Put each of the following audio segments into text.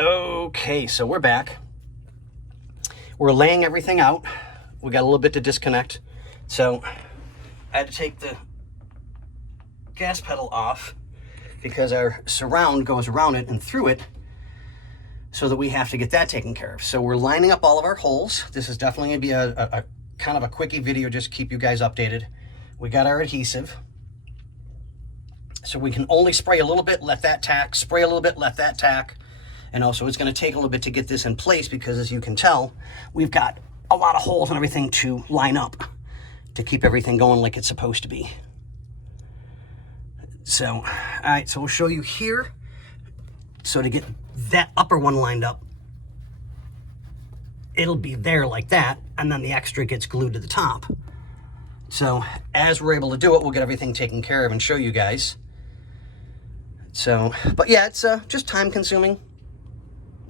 Okay, so we're back. We're laying everything out. We got a little bit to disconnect. So I had to take the gas pedal off because our surround goes around it and through it, so that we have to get that taken care of. So we're lining up all of our holes. This is definitely gonna be a kind of a quickie video, just to keep you guys updated. We got our adhesive. So we can only spray a little bit, let that tack, spray a little bit, let that tack. And also it's gonna take a little bit to get this in place because, as you can tell, we've got a lot of holes and everything to line up to keep everything going like it's supposed to be. So, all right, so we'll show you here. So to get that upper one lined up, it'll be there like that, and then the extra gets glued to the top. So as we're able to do it, we'll get everything taken care of and show you guys. So, but yeah, it's just time consuming.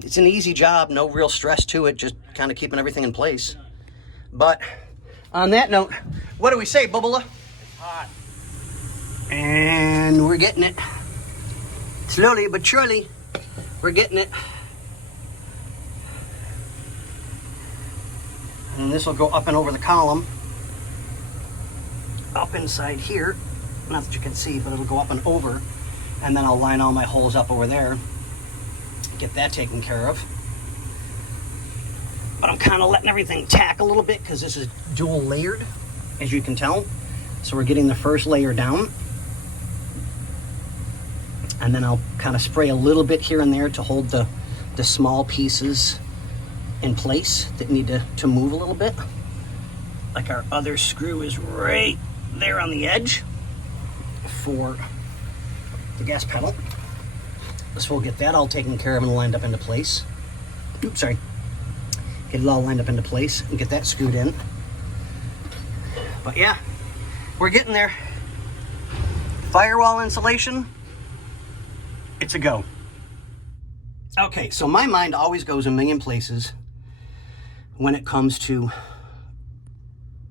It's an easy job, no real stress to it, just kind of keeping everything in place. But on that note, what do we say, Bubba? It's hot. And we're getting it. Slowly but surely, we're getting it. And this will go up and over the column. Up inside here. Not that you can see, but it'll go up and over. And then I'll line all my holes up over there. Get that taken care of. But I'm kind of letting everything tack a little bit because this is dual layered, as you can tell. So we're getting the first layer down. And then I'll kind of spray a little bit here and there to hold the small pieces in place that need to move a little bit. Like our other screw is right there on the edge for the gas pedal. So we'll get that all taken care of and lined up into place. Oops, sorry. Get it all lined up into place and get that screwed in. But yeah, we're getting there. Firewall insulation, it's a go. Okay, so my mind always goes a million places when it comes to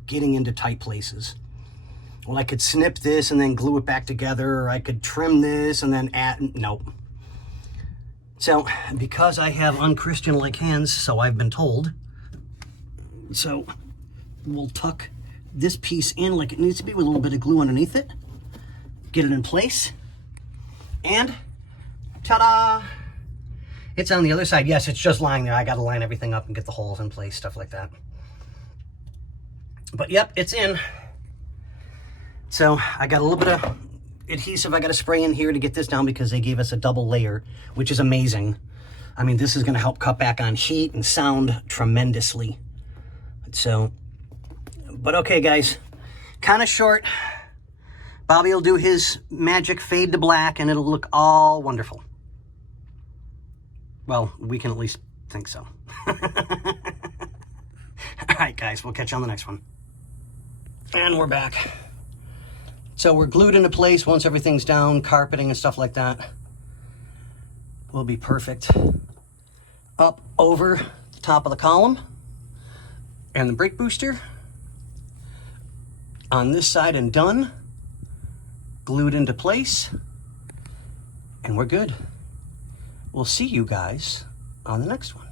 getting into tight places. Well, I could snip this and then glue it back together, or I could trim this and then add, nope. So, because I have unchristian-like hands, so I've been told, so we'll tuck this piece in like it needs to be with a little bit of glue underneath it, get it in place, and ta-da! It's on the other side. Yes, it's just lying there. I got to line everything up and get the holes in place, stuff like that. But yep, it's in. So I got a little bit of adhesive I got to spray in here to get this down because they gave us a double layer, which is amazing. I mean, this is going to help cut back on heat and sound tremendously. So, but okay, guys, kind of short. Bobby will do his magic fade to black and it'll look all wonderful. Well, we can at least think so. All right, guys, we'll catch you on the next one. And we're back. So we're glued into place once everything's down, carpeting and stuff like that. Will be perfect. Up over the top of the column and the brake booster on this side and done. Glued into place and we're good. We'll see you guys on the next one.